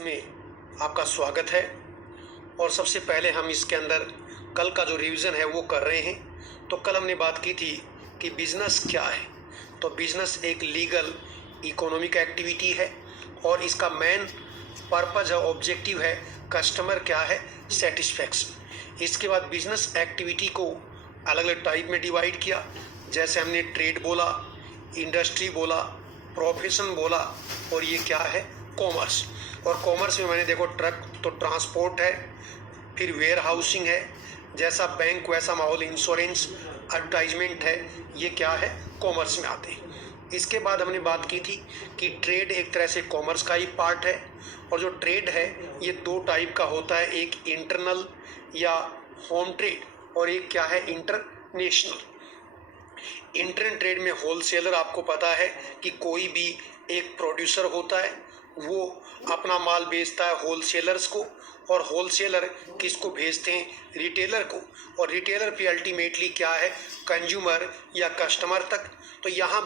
में आपका स्वागत है। और सबसे पहले हम इसके अंदर कल का जो रिवीजन है वो कर रहे हैं। तो कल हमने बात की थी कि बिजनेस क्या है। तो बिजनेस एक लीगल इकोनॉमिक एक्टिविटी है और इसका मेन पर्पज है, ऑब्जेक्टिव है, कस्टमर क्या है, सेटिस्फैक्शन। इसके बाद बिजनेस एक्टिविटी को अलग अलग टाइप में डिवाइड किया, जैसे हमने ट्रेड बोला, इंडस्ट्री बोला, प्रोफेशन बोला और ये क्या है, कॉमर्स। और कॉमर्स में मैंने देखो ट्रक तो ट्रांसपोर्ट है, फिर वेयर हाउसिंग है, जैसा बैंक वैसा माहौल, इंश्योरेंस, एडवर्टाइजमेंट है, ये क्या है, कॉमर्स में आते हैं। इसके बाद हमने बात की थी कि ट्रेड एक तरह से कॉमर्स का ही पार्ट है। और जो ट्रेड है ये दो टाइप का होता है, एक इंटरनल या होम ट्रेड और एक क्या है, इंटरनेशनल। इंटरन ट्रेड में होलसेलर, आपको पता है कि कोई भी एक प्रोड्यूसर होता है, वो अपना माल बेचता है होलसेलर्स को, और होलसेलर किसको भेजते हैं, रिटेलर को, और रिटेलर फिर अल्टीमेटली क्या है, कंज्यूमर या कस्टमर तक। तो यहाँ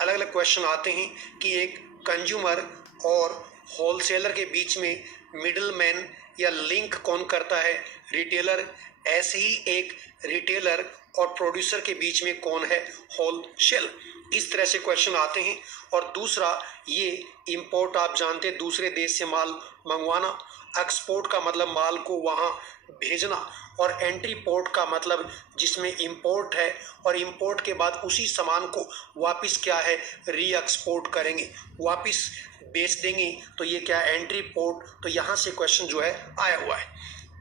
अलग अलग क्वेश्चन आते हैं कि एक कंज्यूमर और होलसेलर के बीच में मिडल मैन या लिंक कौन करता है, रिटेलर। ऐसे ही एक रिटेलर और प्रोड्यूसर के बीच में कौन है, होलसेलर। इस तरह से क्वेश्चन आते हैं। और दूसरा ये इंपोर्ट, आप जानते हैं दूसरे देश से माल मंगवाना। एक्सपोर्ट का मतलब माल को वहाँ भेजना, और एंट्री पोर्ट का मतलब जिसमें इंपोर्ट है और इंपोर्ट के बाद उसी सामान को वापस क्या है, री एक्सपोर्ट करेंगे, वापस बेच देंगे। तो ये क्या है, एंट्री पोर्ट। तो यहाँ से क्वेश्चन जो है आया हुआ है।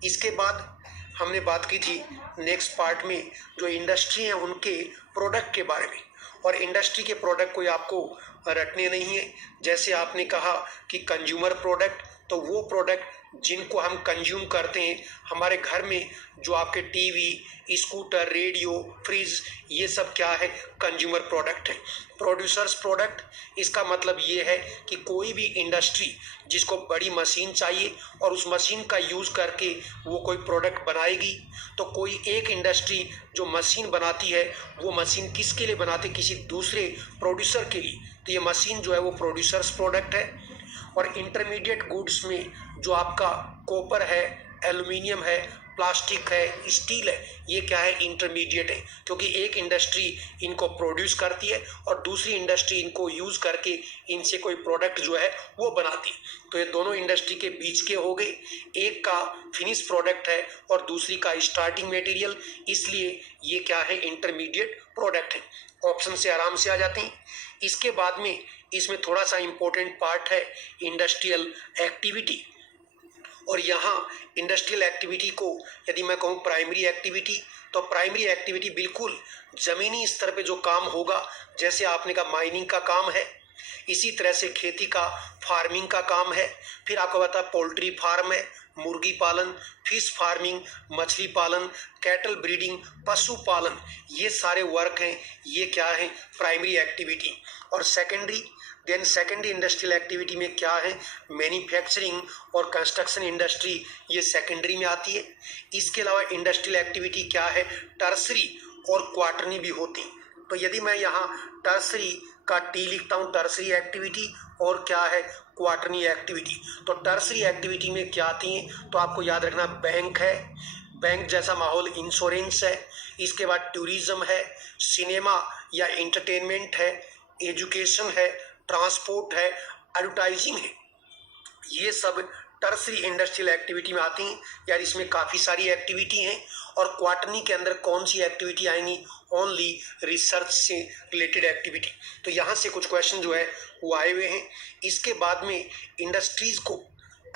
इसके बाद हमने बात की थी नेक्स्ट पार्ट में जो इंडस्ट्री है उनके प्रोडक्ट के बारे में। और इंडस्ट्री के प्रोडक्ट कोई आपको रटने नहीं है। जैसे आपने कहा कि कंज्यूमर प्रोडक्ट, तो वो प्रोडक्ट जिनको हम कंज्यूम करते हैं हमारे घर में, जो आपके टीवी, स्कूटर, रेडियो, फ्रिज, ये सब क्या है, कंज्यूमर प्रोडक्ट है। प्रोड्यूसर्स प्रोडक्ट, इसका मतलब ये है कि कोई भी इंडस्ट्री जिसको बड़ी मशीन चाहिए और उस मशीन का यूज़ करके वो कोई प्रोडक्ट बनाएगी। तो कोई एक इंडस्ट्री जो मशीन बनाती है, वो मशीन किसके लिए बनाती है, किसी दूसरे प्रोड्यूसर के लिए। तो ये मशीन जो है वो प्रोड्यूसर्स प्रोडक्ट है। और इंटरमीडिएट गुड्स में जो आपका कॉपर है, एल्युमिनियम है, प्लास्टिक है, स्टील है, ये क्या है, इंटरमीडिएट है। क्योंकि एक इंडस्ट्री इनको प्रोड्यूस करती है और दूसरी इंडस्ट्री इनको यूज़ करके इनसे कोई प्रोडक्ट जो है वो बनाती है। तो ये दोनों इंडस्ट्री के बीच के हो गए। एक का फिनिश प्रोडक्ट है और दूसरी का स्टार्टिंग मटेरियल, इसलिए ये क्या है, इंटरमीडिएट प्रोडक्ट है। ऑप्शन से आराम से आ जाते हैं। इसके बाद में इसमें थोड़ा सा इंपॉर्टेंट पार्ट है इंडस्ट्रियल एक्टिविटी। और यहाँ इंडस्ट्रियल एक्टिविटी को यदि मैं कहूँ प्राइमरी एक्टिविटी, तो प्राइमरी एक्टिविटी बिल्कुल ज़मीनी स्तर पे जो काम होगा, जैसे आपने कहा माइनिंग का काम है, इसी तरह से खेती का, फार्मिंग का काम है। फिर आपको पता है पोल्ट्री फार्म है, मुर्गी पालन, फिश फार्मिंग, मछली पालन, कैटल ब्रीडिंग, पशु पालन, ये सारे वर्क हैं, ये क्या है, प्राइमरी एक्टिविटी। और सेकेंडरी इंडस्ट्रियल एक्टिविटी में क्या है, मैन्युफैक्चरिंग और कंस्ट्रक्शन इंडस्ट्री, ये सेकेंडरी में आती है। इसके अलावा इंडस्ट्रियल एक्टिविटी क्या है, टर्सरी और क्वार्टरनी भी होती। तो यदि मैं यहाँ टर्सरी का टी लिखता हूँ, टर्सरी एक्टिविटी, और क्या है, क्वार्टरनी एक्टिविटी। तो टर्सरी एक्टिविटी में क्या आती हैं, तो आपको याद रखना, बैंक है, बैंक जैसा माहौल, इंश्योरेंस है, इसके बाद टूरिज्म है, सिनेमा या इंटरटेनमेंट है, एजुकेशन है, ट्रांसपोर्ट है, एडवर्टाइजिंग है, ये सब टर्सरी इंडस्ट्रियल एक्टिविटी में आती हैं। यार इसमें काफ़ी सारी एक्टिविटी हैं। और क्वार्टरनी के अंदर कौन सी एक्टिविटी आएंगी, ओनली रिसर्च से रिलेटेड एक्टिविटी। तो यहाँ से कुछ क्वेश्चन जो है वो आए हुए हैं। इसके बाद में इंडस्ट्रीज को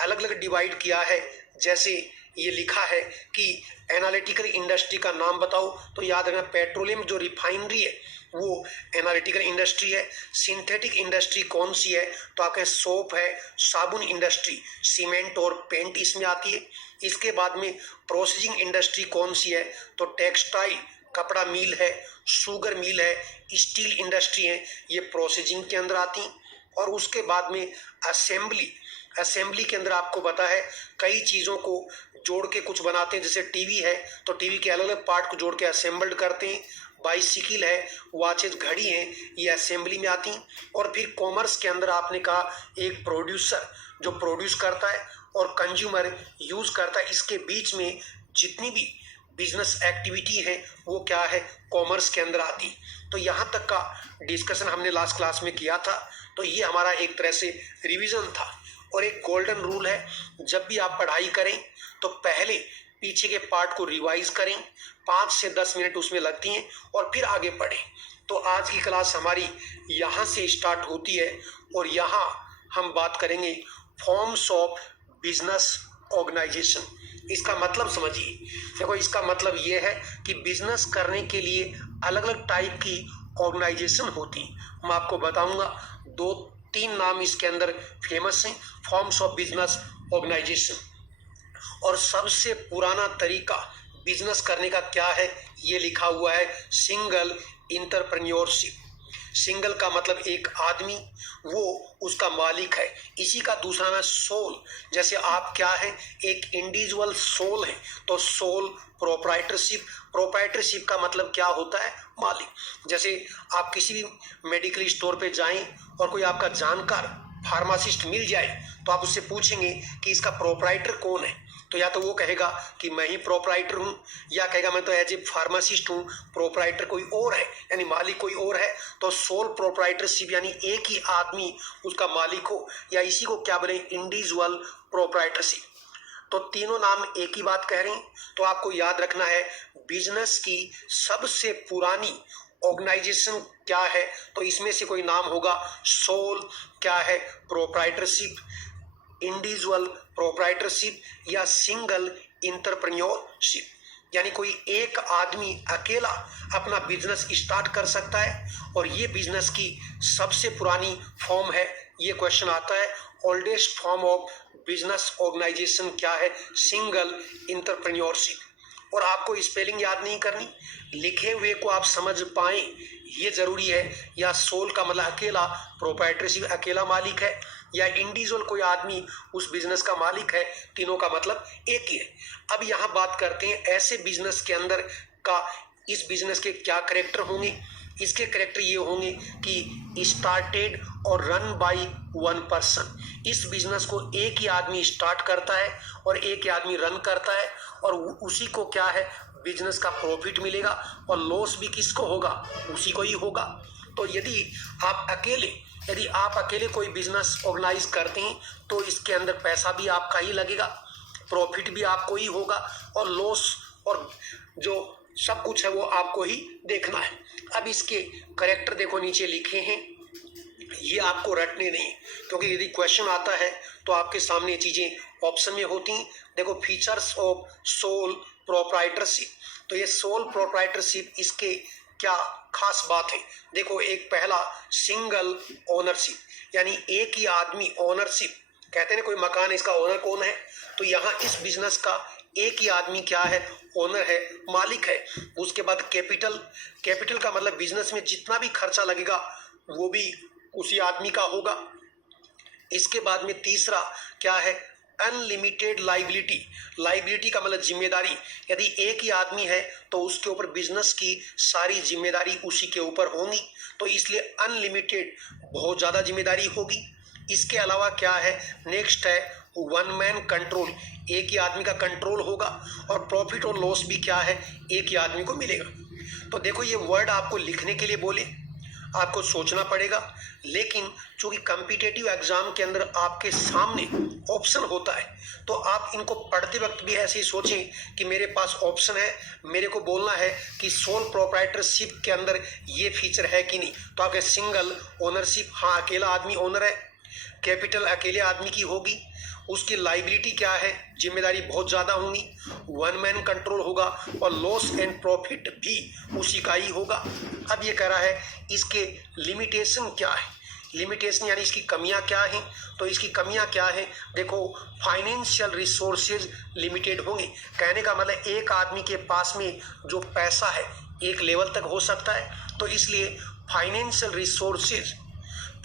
अलग अलग डिवाइड किया है। जैसे ये लिखा है कि एनालिटिकल इंडस्ट्री का नाम बताओ, तो याद रखना पेट्रोलियम जो रिफाइनरी है वो एनालिटिकल इंडस्ट्री है। सिंथेटिक इंडस्ट्री कौन सी है, तो आपके सोप है, साबुन इंडस्ट्री, सीमेंट और पेंट इसमें आती है। इसके बाद में प्रोसेसिंग इंडस्ट्री कौन सी है, तो टेक्सटाइल, कपड़ा मिल है, शुगर मिल है, स्टील इंडस्ट्री है, ये प्रोसेसिंग के अंदर आती हैं। और उसके बाद में असेंबली के अंदर आपको पता है कई चीज़ों को जोड़ के कुछ बनाते हैं। जैसे टीवी है तो टीवी के अलग अलग पार्ट को जोड़ के असेंबल्ड करते हैं। बाइसिकल है, वॉचेज, घड़ी हैं, ये असेंबली में आती हैं। और फिर कॉमर्स के अंदर आपने कहा एक प्रोड्यूसर, जो प्रोड्यूस करता है और कंज्यूमर यूज करता है, इसके बीच में जितनी भी बिजनेस एक्टिविटी है वो क्या है, कॉमर्स के अंदर आती। तो यहाँ तक का डिस्कशन हमने लास्ट क्लास में किया था। तो ये हमारा एक तरह से रिवीजन था। और एक गोल्डन रूल है, जब भी आप पढ़ाई करें तो पहले पीछे के पार्ट को रिवाइज करें, 5 से 10 मिनट उसमें लगती हैं, और फिर आगे पढ़ें। तो आज की क्लास हमारी यहाँ से स्टार्ट होती है और यहाँ हम बात करेंगे फॉर्म्स ऑफ बिजनेस ऑर्गेनाइजेशन। इसका मतलब समझिए। देखो, इसका मतलब ये है कि बिजनेस करने के लिए अलग अलग टाइप की ऑर्गेनाइजेशन होती। मैं आपको बताऊंगा 2-3 नाम इसके अंदर फेमस हैं, फॉर्म्स ऑफ बिजनेस ऑर्गेनाइजेशन। और सबसे पुराना तरीका बिजनेस करने का क्या है, ये लिखा हुआ है सिंगल इंटरप्रेन्योरशिप। सिंगल का मतलब एक आदमी, वो उसका मालिक है। इसी का दूसरा नाम सोल। जैसे आप क्या है, एक इंडिविजुअल सोल है, तो सोल प्रोप्राइटरशिप। प्रोप्राइटरशिप का मतलब क्या होता है, मालिक। जैसे आप किसी भी मेडिकल स्टोर पे जाएं और कोई आपका जानकार फार्मासिस्ट मिल जाए, तो आप उससे पूछेंगे कि इसका प्रोप्राइटर कौन है, तो या तो वो कहेगा कि मैं ही प्रोप्राइटर हूँ, या कहेगा मैं तो एज ए फार्मासिस्ट हूँ, प्रोप्राइटर कोई और है, यानी मालिक कोई और है। तो सोल प्रोप्राइटरशिप यानी एक ही आदमी उसका मालिक हो, या इसी को क्या बोले, इंडिविजुअल प्रोप्राइटरशिप। तो तीनों नाम एक ही बात कह रहे हैं। तो आपको याद रखना है, बिजनेस की सबसे पुरानी ऑर्गेनाइजेशन क्या है, तो इसमें से कोई नाम होगा। सोल क्या है, प्रोप्राइटरशिप, इंडिविजुअल प्रोप्राइटरशिप, या सिंगल इंटरप्रेन्योरशिप। यानी कोई एक आदमी अकेला अपना बिजनेस स्टार्ट कर सकता है, और ये बिजनेस की सबसे पुरानी फॉर्म है। ये क्वेश्चन आता है, oldest form of business organisation क्या है, सिंगल इंटरप्रेन्योरशिप। और आपको स्पेलिंग याद नहीं करनी, लिखे हुए को आप समझ पाएं ये जरूरी है। या सोल का मतलब अकेला, प्रोप्राइटरशिप अकेला मालिक है, या इंडिविजुअल कोई आदमी उस बिजनेस का मालिक है, तीनों का मतलब एक ही है। अब यहाँ बात करते हैं ऐसे बिजनेस के अंदर का, इस बिजनेस के क्या करेक्टर होंगे। इसके करेक्टर ये होंगे कि स्टार्टेड और रन बाय वन पर्सन। इस बिजनेस को एक ही आदमी स्टार्ट करता है और एक ही आदमी रन करता है, और उसी को क्या है, बिजनेस का प्रॉफिट मिलेगा, और लॉस भी किसको होगा, उसी को ही होगा। तो यदि आप अकेले कोई बिजनेस ऑर्गेनाइज करते हैं, तो इसके अंदर पैसा भी आपका ही लगेगा, प्रॉफिट भी आपको ही होगा, और लॉस और जो सब कुछ है वो आपको ही देखना है। अब इसके करेक्टर देखो नीचे लिखे हैं, ये आपको रटने नहीं, क्योंकि यदि क्वेश्चन आता है तो आपके सामने चीजें ऑप्शन में होती हैं। देखो, फीचर्स ऑफ सोल प्रोप्राइटरशिप। तो ये सोल प्रोप्राइटरशिप, इसके क्या खास बात है। देखो, एक पहला सिंगल ओनरशिप, यानी एक ही आदमी ओनरशिप। कहते हैं कोई मकान, इसका ओनर कौन है, तो यहाँ इस बिजनेस का एक ही आदमी क्या है, ओनर है, मालिक है। उसके बाद कैपिटल का मतलब बिजनेस में जितना भी खर्चा लगेगा वो भी उसी आदमी का होगा। इसके बाद में तीसरा क्या है, अनलिमिटेड लाइबिलिटी का मतलब जिम्मेदारी। यदि एक ही आदमी है तो उसके ऊपर बिजनेस की सारी जिम्मेदारी उसी के ऊपर होंगी, तो इसलिए अनलिमिटेड, बहुत ज्यादा जिम्मेदारी होगी। इसके अलावा क्या है, नेक्स्ट है वन मैन कंट्रोल, एक ही आदमी का कंट्रोल होगा, और प्रॉफिट और लॉस भी क्या है, एक ही आदमी को मिलेगा। तो देखो, ये वर्ड आपको लिखने के लिए बोले, आपको सोचना पड़ेगा, लेकिन चूंकि कॉम्पिटिटिव एग्जाम के अंदर आपके सामने ऑप्शन होता है, तो आप इनको पढ़ते वक्त भी ऐसे ही सोचें कि मेरे पास ऑप्शन है, मेरे को बोलना है कि सोल प्रोप्राइटरशिप के अंदर ये फीचर है कि नहीं। तो आपके सिंगल ओनरशिप, हाँ अकेला आदमी ओनर है, कैपिटल अकेले आदमी की होगी, उसकी लाइबिलिटी क्या है, जिम्मेदारी बहुत ज़्यादा होंगी, वन मैन कंट्रोल होगा, और लॉस एंड प्रॉफिट भी उसी का ही होगा। अब ये कह रहा है इसके लिमिटेशन क्या है, लिमिटेशन यानी इसकी कमियां क्या हैं। तो इसकी कमियां क्या है, देखो, फाइनेंशियल रिसोर्सेज लिमिटेड होंगे। कहने का मतलब एक आदमी के पास में जो पैसा है एक लेवल तक हो सकता है, तो इसलिए फाइनेंशियल रिसोर्सेज,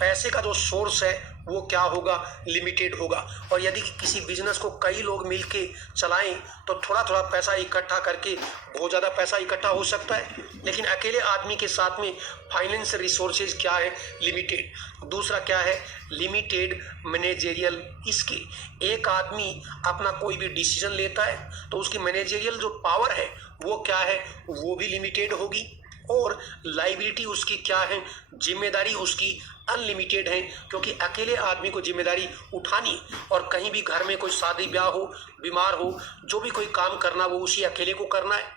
पैसे का जो सोर्स है वो क्या होगा, लिमिटेड होगा। और यदि किसी बिजनेस को कई लोग मिलके चलाएं तो थोड़ा थोड़ा पैसा इकट्ठा करके बहुत ज़्यादा पैसा इकट्ठा हो सकता है, लेकिन अकेले आदमी के साथ में फाइनेंशियल रिसोर्सेज क्या है, लिमिटेड। दूसरा क्या है, लिमिटेड मैनेजेरियल स्किल। एक आदमी अपना कोई भी डिसीजन लेता है तो उसकी मैनेजेरियल जो पावर है वो क्या है, वो भी लिमिटेड होगी। और लाइबिलिटी उसकी क्या है, जिम्मेदारी उसकी अनलिमिटेड है, क्योंकि अकेले आदमी को जिम्मेदारी उठानी और कहीं भी घर में कोई शादी ब्याह हो, बीमार हो, जो भी कोई काम करना वो उसी अकेले को करना है।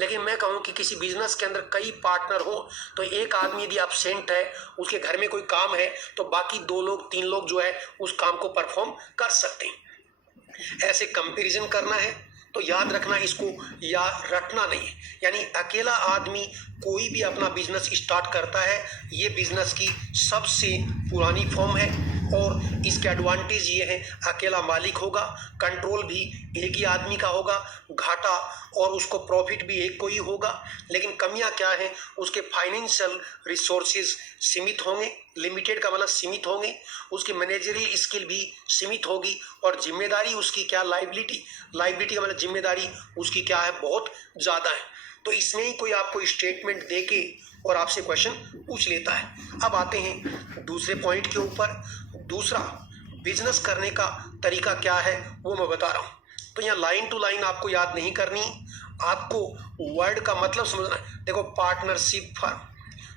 लेकिन मैं कहूँ कि किसी बिजनेस के अंदर कई पार्टनर हो तो एक आदमी यदि एब्सेंट है, उसके घर में कोई काम है, तो बाकी 2 लोग 3 लोग जो है उस काम को परफॉर्म कर सकते हैं। ऐसे कंपैरिजन करना है तो याद रखना, इसको या रटना नहीं है। यानी अकेला आदमी कोई भी अपना बिजनेस स्टार्ट करता है, ये बिजनेस की सबसे पुरानी फॉर्म है। और इसके एडवांटेज ये है, अकेला मालिक होगा, कंट्रोल भी एक ही आदमी का होगा, घाटा और उसको प्रॉफिट भी एक को ही होगा। लेकिन कमियां क्या है, उसके फाइनेंशियल रिसोर्सेज सीमित होंगे, लिमिटेड का मतलब सीमित होंगे, उसकी मैनेजरियल स्किल भी सीमित होगी, और जिम्मेदारी उसकी क्या, लाइबिलिटी का मतलब जिम्मेदारी उसकी क्या है, बहुत ज़्यादा है। तो इसमें ही कोई आपको स्टेटमेंट देके और आपसे क्वेश्चन पूछ लेता है। अब आते हैं दूसरे पॉइंट के ऊपर। दूसरा, बिजनेस करने का तरीका क्या है वो मैं बता रहा हूँ। तो यहाँ लाइन टू लाइन आपको याद नहीं करनी, आपको वर्ड का मतलब समझना है। देखो, पार्टनरशिप फर्म,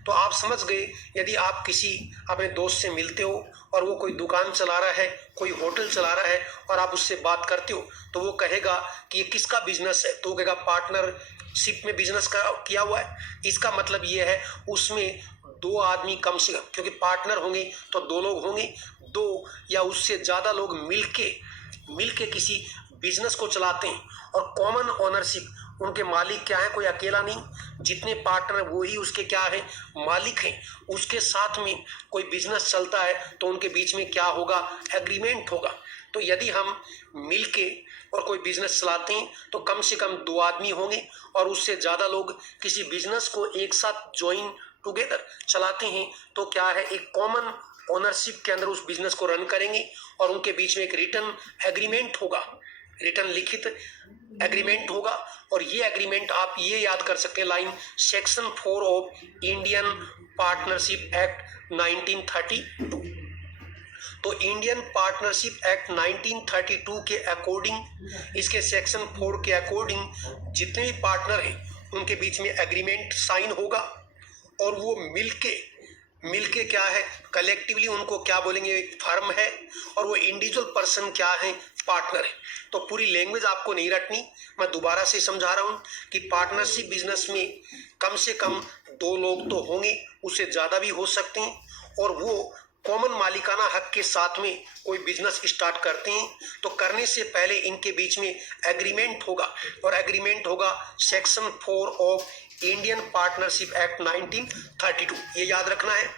तो आप समझ गए। यदि आप किसी अपने दोस्त से मिलते हो और वो कोई दुकान चला रहा है, कोई होटल चला रहा है, और आप उससे बात करते हो तो वो कहेगा कि ये किसका बिजनेस है, तो वो कहेगा पार्टनरशिप में बिजनेस किया हुआ है। इसका मतलब ये है उसमें 2 आदमी कम से कम, क्योंकि पार्टनर होंगे तो 2 लोग होंगे, 2 या उससे ज़्यादा लोग मिलके किसी बिजनेस को चलाते हैं। और कॉमन ओनरशिप, उनके मालिक क्या है, कोई अकेला नहीं, जितने पार्टनर वो ही उसके क्या है, मालिक हैं। उसके साथ में कोई बिजनेस चलता है तो उनके बीच में क्या होगा, एग्रीमेंट होगा। तो यदि हम मिलके और कोई बिजनेस चलाते हैं तो कम से कम 2 आदमी होंगे, और उससे ज़्यादा लोग किसी बिजनेस को एक साथ ज्वाइन टुगेदर चलाते हैं तो क्या है, एक कॉमन ओनरशिप के अंदर उस बिजनेस को रन करेंगे, और उनके बीच में एक रिटर्न एग्रीमेंट होगा, रिटर्न लिखित एग्रीमेंट होगा। और ये एग्रीमेंट आप ये याद कर सकते हैं, line section 4 of Indian partnership act 1932। तो इंडियन पार्टनरशिप एक्ट 1932 के अकॉर्डिंग, इसके सेक्शन 4 के अकॉर्डिंग जितने भी पार्टनर हैं उनके बीच में एग्रीमेंट साइन होगा, और वो मिलके क्या है, कलेक्टिवली उनको क्या बोलेंगे, एक फर्म है, और वो इंडिविजुअल पर्सन क्या है, पार्टनर है। तो पूरी लैंग्वेज आपको नहीं रटनी, मैं दोबारा से समझा रहा हूँ कि पार्टनरशिप बिजनेस में कम से कम 2 लोग तो होंगे, उससे ज़्यादा भी हो सकते हैं, और वो कॉमन मालिकाना हक के साथ में कोई बिजनेस स्टार्ट करते हैं। तो करने से पहले इनके बीच में एग्रीमेंट होगा, और एग्रीमेंट होगा section 4 of Indian partnership act 1932, ये याद रखना है।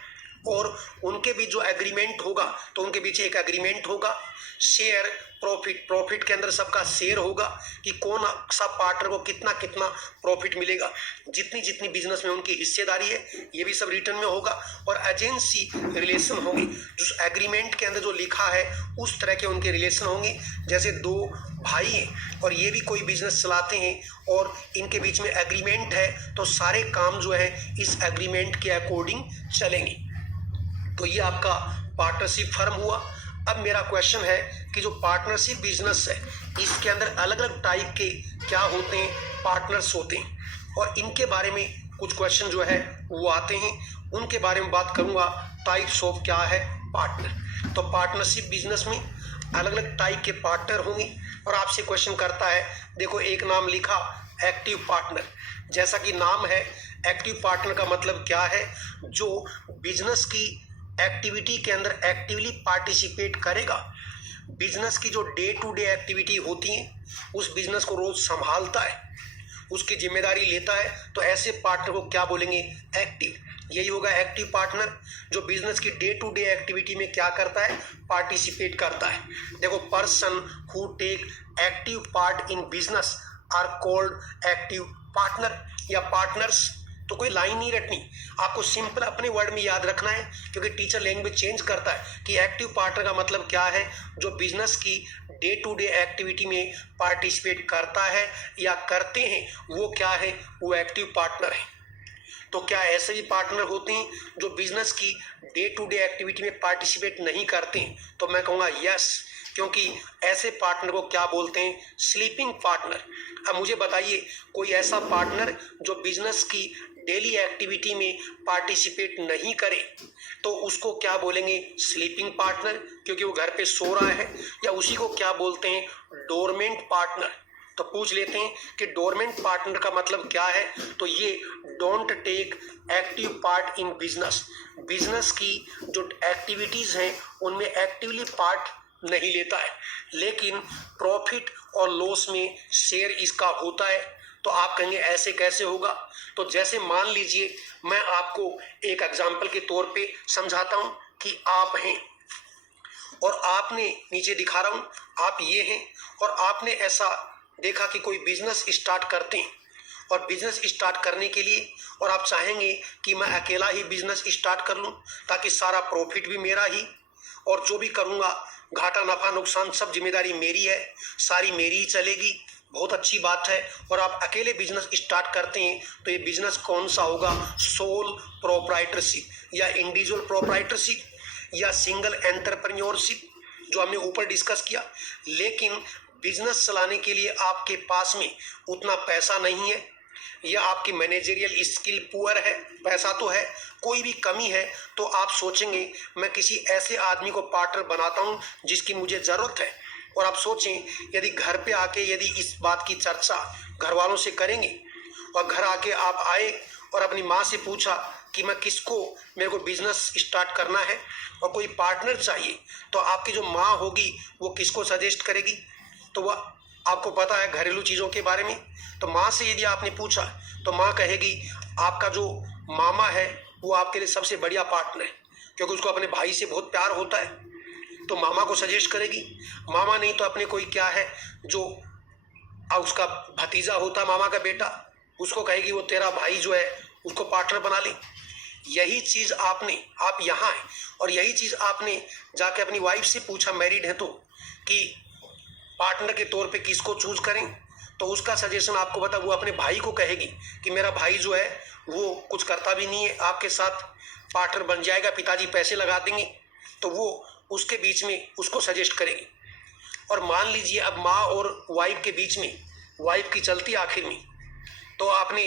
और उनके बीच जो एग्रीमेंट होगा, तो उनके बीच एक एग्रीमेंट होगा, शेयर प्रॉफिट के अंदर सबका शेयर होगा कि कौन सा पार्टनर को कितना कितना प्रॉफिट मिलेगा, जितनी बिजनेस में उनकी हिस्सेदारी है, ये भी सब रिटर्न में होगा। और एजेंसी रिलेशन होंगे, जो एग्रीमेंट के अंदर जो लिखा है उस तरह के उनके रिलेशन होंगे। जैसे 2 भाई हैं और ये भी कोई बिजनेस चलाते हैं और इनके बीच में एग्रीमेंट है, तो सारे काम जो है इस एग्रीमेंट के अकॉर्डिंग चलेंगे। तो ये आपका पार्टनरशिप फर्म हुआ। अब मेरा क्वेश्चन है कि जो पार्टनरशिप बिजनेस है इसके अंदर अलग अलग टाइप के क्या होते हैं, पार्टनर्स होते हैं, और इनके बारे में कुछ क्वेश्चन जो है वो आते हैं, उनके बारे में बात करूंगा। टाइप्स ऑफ क्या है, पार्टनर। तो पार्टनरशिप बिजनेस में अलग अलग टाइप के पार्टनर होंगे, और आपसे क्वेश्चन करता है, देखो एक नाम लिखा एक्टिव पार्टनर। जैसा कि नाम है, एक्टिव पार्टनर का मतलब क्या है, जो बिजनेस की एक्टिविटी के अंदर एक्टिवली पार्टिसिपेट करेगा, बिजनेस की जो डे टू डे एक्टिविटी होती है उस बिजनेस को रोज संभालता है, उसकी जिम्मेदारी लेता है, तो ऐसे पार्टनर को क्या बोलेंगे, एक्टिव। यही होगा एक्टिव पार्टनर, जो बिजनेस की डे टू डे एक्टिविटी में क्या करता है, पार्टिसिपेट करता है। देखो, person who take active part in business are called active partner या पार्टनर्स। तो कोई लाइन नहीं रटनी, आपको सिंपल अपने वर्ड में याद रखना है, क्योंकि टीचर लैंग्वेज चेंज करता है कि एक्टिव पार्टनर का मतलब क्या है, जो बिजनेस की डे टू डे एक्टिविटी में पार्टिसिपेट करता है या करते हैं, वो क्या है, वो एक्टिव पार्टनर है। तो क्या ऐसे भी पार्टनर होते हैं जो बिजनेस की डे टू डे एक्टिविटी में पार्टिसिपेट नहीं करते हैं? तो मैं कहूँगा यस, क्योंकि ऐसे पार्टनर को क्या बोलते हैं, स्लीपिंग पार्टनर। अब मुझे बताइए कोई ऐसा पार्टनर जो बिजनेस की डेली एक्टिविटी में पार्टिसिपेट नहीं करे, तो उसको क्या बोलेंगे, स्लीपिंग पार्टनर, क्योंकि वो घर पे सो रहा है। या उसी को क्या बोलते हैं, डोरमेंट पार्टनर। तो पूछ लेते हैं कि डोरमेंट पार्टनर का मतलब क्या है। तो ये don't take active part in business, business की जो एक्टिविटीज हैं उनमें एक्टिवली पार्ट नहीं लेता है, लेकिन प्रॉफिट और लॉस में शेयर इसका होता है। तो आप कहेंगे ऐसे कैसे होगा? तो जैसे मान लीजिए मैं आपको एक एग्जांपल के तौर पे समझाता हूं कि आप हैं और आपने, नीचे दिखा रहा हूं, आप ये हैं और आपने ऐसा देखा कि कोई बिजनेस स्टार्ट करते हैं, और बिजनेस स्टार्ट करने के लिए और आप चाहेंगे कि मैं अकेला ही बिजनेस स्टार्ट कर लूं ताकि सारा प्रॉफिट भी मेरा ही, और जो भी करूंगा घाटा नफा नुकसान सब जिम्मेदारी मेरी है, सारी मेरी ही चलेगी। बहुत अच्छी बात है। और आप अकेले बिजनेस स्टार्ट करते हैं तो ये बिजनेस कौन सा होगा, सोल प्रोप्राइटरशिप या इंडिविजुअल प्रोप्राइटरशिप या सिंगल एंटरप्रेन्योरशिप, जो हमने ऊपर डिस्कस किया। लेकिन बिजनेस चलाने के लिए आपके पास में उतना पैसा नहीं है, या आपकी मैनेजरियल स्किल पुअर है, पैसा तो है, कोई भी कमी है, तो आप सोचेंगे मैं किसी ऐसे आदमी को पार्टनर बनाता हूं जिसकी मुझे जरूरत है। और आप सोचें यदि घर पे आके यदि इस बात की चर्चा घर वालों से करेंगे और घर आके आप आए और अपनी माँ से पूछा कि मैं किसको, मेरे को बिजनेस स्टार्ट करना है और कोई पार्टनर चाहिए, तो आपकी जो माँ होगी वो किसको सजेस्ट करेगी? तो वह आपको पता है घरेलू चीज़ों के बारे में। तो माँ से यदि आपने पूछा तो माँ कहेगी आपका जो मामा है वो आपके लिए सबसे बढ़िया पार्टनर है, क्योंकि उसको अपने भाई से बहुत प्यार होता है, तो मामा को सजेस्ट करेगी। मामा नहीं तो अपने कोई क्या है जो उसका भतीजा होता, मामा का बेटा, उसको कहेगी वो तेरा भाई जो है उसको पार्टनर बना ले। यही चीज़ आप यहाँ हैं और यही चीज़ आपने जाके अपनी वाइफ से पूछा, मैरिड है तो, कि पार्टनर के तौर पे किसको चूज करें, तो उसका सजेशन आपको बता, वो अपने भाई को कहेगी कि मेरा भाई जो है वो कुछ करता भी नहीं है, आपके साथ पार्टनर बन जाएगा, पिताजी पैसे लगा देंगे, तो वो उसके बीच में उसको सजेस्ट करेगी। और मान लीजिए अब माँ और वाइफ के बीच में वाइफ की चलती आखिर में, तो आपने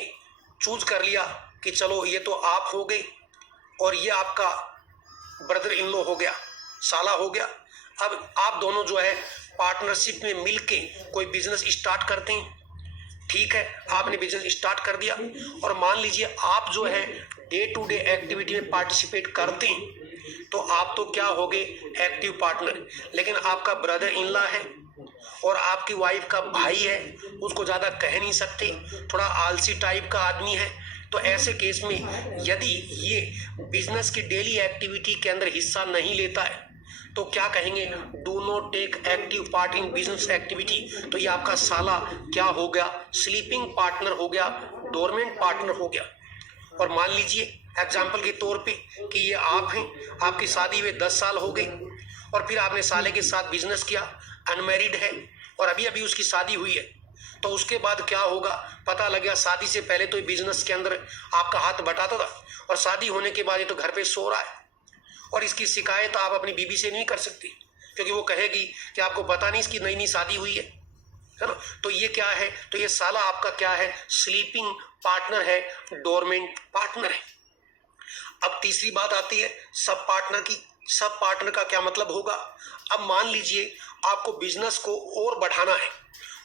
चूज कर लिया कि चलो ये तो आप हो गए और ये आपका ब्रदर इन लॉ हो गया, साला हो गया। अब आप दोनों जो है पार्टनरशिप में मिलके कोई बिजनेस स्टार्ट करते हैं। ठीक है, आपने बिजनेस स्टार्ट कर दिया और मान लीजिए आप जो है डे टू डे एक्टिविटी में पार्टिसिपेट करते हैं, तो आप तो क्या हो गए, एक्टिव पार्टनर। लेकिन आपका ब्रदर इन लॉ है और आपकी वाइफ का भाई है, उसको ज़्यादा कह नहीं सकते, थोड़ा आलसी टाइप का आदमी है। तो ऐसे केस में यदि ये बिजनेस की डेली एक्टिविटी के अंदर हिस्सा नहीं लेता है तो क्या कहेंगे, do not take active part in business activity. तो ये आपका साला क्या हो गया, स्लीपिंग पार्टनर हो गया, डोरमेंट पार्टनर हो गया। और मान लीजिए एग्जाम्पल के तौर पे कि ये आप हैं, आपकी शादी हुए 10 साल हो गई और फिर आपने साले के साथ बिजनेस किया, अनमैरिड है और अभी अभी उसकी शादी हुई है, तो उसके बाद क्या होगा, पता लग गया शादी से पहले तो बिजनेस के अंदर आपका हाथ बटाता था और शादी होने के बाद ये तो घर पे सो रहा है। और इसकी शिकायत आप अपनी बीवी से नहीं कर सकती, क्योंकि वो कहेगी कि आपको पता नहीं इसकी नई नई शादी हुई है ना। तो ये क्या है, तो ये साला आपका क्या है, स्लीपिंग पार्टनर है, डोरमेंट पार्टनर है। अब तीसरी बात आती है सब पार्टनर की। सब पार्टनर का क्या मतलब होगा? अब मान लीजिए आपको बिजनेस को और बढ़ाना है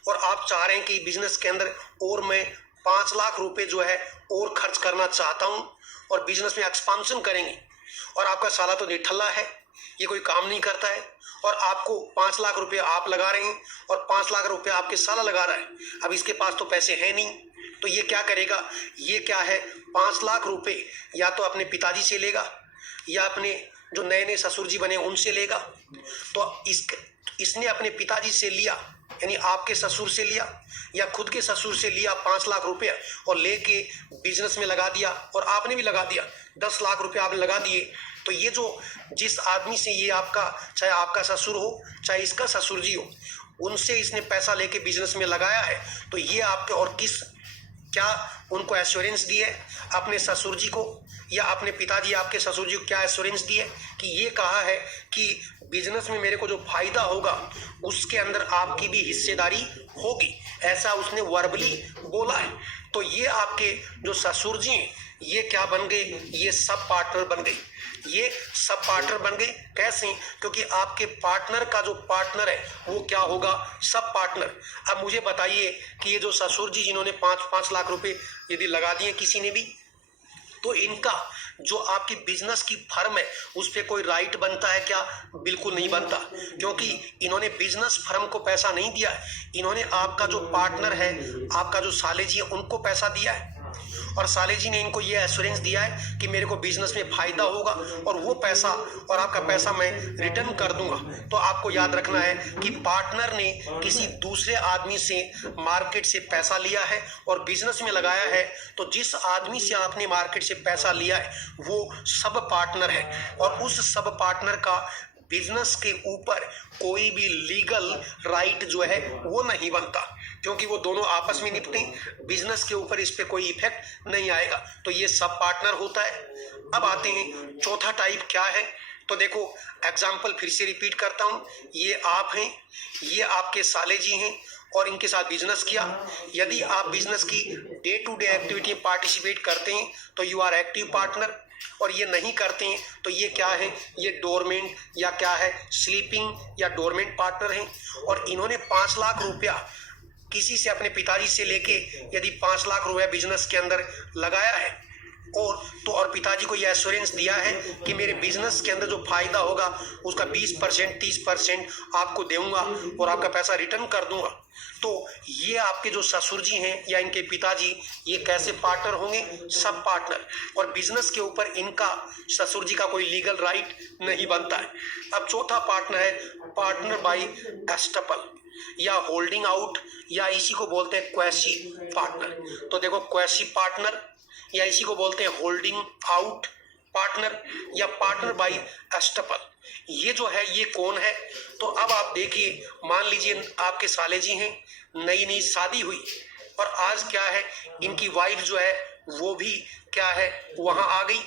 और आप चाह रहे हैं कि बिजनेस के अंदर और मैं 5 लाख रुपए जो है और खर्च करना चाहता हूं और बिजनेस में एक्सपांशन करेंगे, और आपका साला तो निठल्ला है, ये कोई काम नहीं करता है, और आपको 5 लाख रुपए आप लगा रहे हैं और 5 लाख रुपए आपके साला लगा रहा है। अब इसके पास तो पैसे हैं नहीं, तो ये क्या करेगा, ये क्या है, 5 लाख रुपए या तो अपने पिताजी से लेगा या अपने जो नए नए ससुर जी बने उनसे लेगा। इसने अपने पिताजी से लिया, यानी आपके ससुर से लिया या खुद के ससुर से लिया 5 लाख रुपया और लेके बिजनेस में लगा दिया, और आपने भी लगा दिया 10 लाख रुपया आपने लगा दिए। तो ये जो जिस आदमी से ये आपका, चाहे आपका ससुर हो चाहे इसका ससुर जी हो, उनसे इसने पैसा लेके बिजनेस में लगाया है, तो ये आपके और क्या उनको एश्योरेंस दी है अपने ससुर जी को या अपने पिताजी आपके ससुर जी को क्या एश्योरेंस दी है कि ये कहा है कि बिजनेस में मेरे को जो फायदा होगा उसके अंदर आपकी भी हिस्सेदारी होगी, ऐसा उसने वर्बली बोला है। तो ये आपके जो ससुर जी हैं ये क्या बन गए, ये सब पार्टनर बन गए। ये सब पार्टनर बन गए कैसे? क्योंकि आपके पार्टनर का जो पार्टनर है वो क्या होगा, सब पार्टनर। अब मुझे बताइए कि ये जो ससुर जी जिन्होंने 5-5 लाख रुपए यदि लगा दिए किसी ने भी, तो इनका जो आपकी बिजनेस की फर्म है उस पर कोई राइट बनता है क्या? बिल्कुल नहीं बनता, क्योंकि इन्होंने बिजनेस फर्म को पैसा नहीं दिया है, इन्होंने आपका जो पार्टनर है, आपका जो साले जी है, उनको पैसा दिया है। और साले जी ने इनको ये एश्योरेंस दिया है कि मेरे को बिजनेस में फायदा होगा और वो पैसा और आपका पैसा मैं रिटर्न कर दूंगा। तो आपको याद रखना है कि पार्टनर ने किसी दूसरे आदमी से मार्केट से पैसा लिया है और बिजनेस में लगाया है, तो जिस आदमी से आपने मार्केट से पैसा लिया है वो सब पार्टनर है, और उस सब पार्टनर का बिजनेस के ऊपर कोई भी लीगल राइट जो है वो नहीं बनता, क्योंकि वो दोनों आपस में निपटे, बिजनेस के ऊपर इस पे कोई इफेक्ट नहीं आएगा। तो ये सब पार्टनर होता है। अब आते हैं चौथा टाइप क्या है। तो देखो एग्जाम्पल फिर से रिपीट करता हूं, ये आप हैं, ये आपके साले जी हैं और इनके साथ बिजनेस किया। यदि आप बिजनेस की डे टू डे एक्टिविटी में पार्टिसिपेट करते हैं तो यू आर एक्टिव पार्टनर, और ये नहीं करते हैं तो ये क्या है, ये डोरमेंट या क्या है, स्लीपिंग या डोरमेंट पार्टनर हैं। और इन्होंने 5 लाख रुपया किसी से अपने पिताजी से लेके यदि 5 लाख रुपया बिजनेस के अंदर लगाया है और पिताजी को ये एश्योरेंस दिया है कि मेरे बिजनेस के अंदर जो फायदा होगा उसका 20% 30% आपको दूंगा और आपका पैसा रिटर्न कर दूंगा। तो ये आपके जो ससुर जी हैं या इनके पिताजी, ये कैसे पार्टनर होंगे, सब पार्टनर, और बिजनेस के ऊपर इनका ससुर जी का कोई लीगल राइट नहीं बनता है। अब चौथा पार्टनर है पार्टनर बाय एस्टपल या होल्डिंग आउट, या इसी को बोलते हैं क्वेसी पार्टनर। तो देखो क्वेसी पार्टनर या इसी को बोलते हैं होल्डिंग आउट पार्टनर या पार्टनर बाय एस्टपल, ये जो है ये कौन है? तो अब आप देखिए, मान लीजिए आपके साले जी हैं, नई नई शादी हुई और आज क्या है, इनकी वाइफ जो है वो भी क्या है वहां आ गई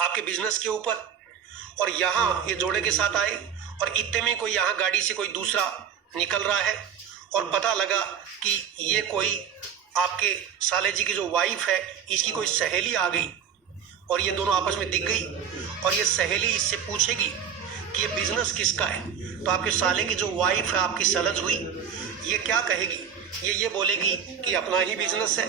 आपके बिजनेस के ऊपर, और यहाँ ये जोड़े के साथ आए और इतने में कोई यहाँ गाड़ी से कोई दूसरा निकल रहा है और पता लगा कि ये कोई आपके साले जी की जो वाइफ है इसकी कोई सहेली आ गई और ये दोनों आपस में दिख गई, और ये सहेली इससे पूछेगी कि ये बिजनेस किसका है। तो आपके साले की जो वाइफ है आपकी सलज हुई, ये क्या कहेगी, ये बोलेगी कि अपना ही बिजनेस है,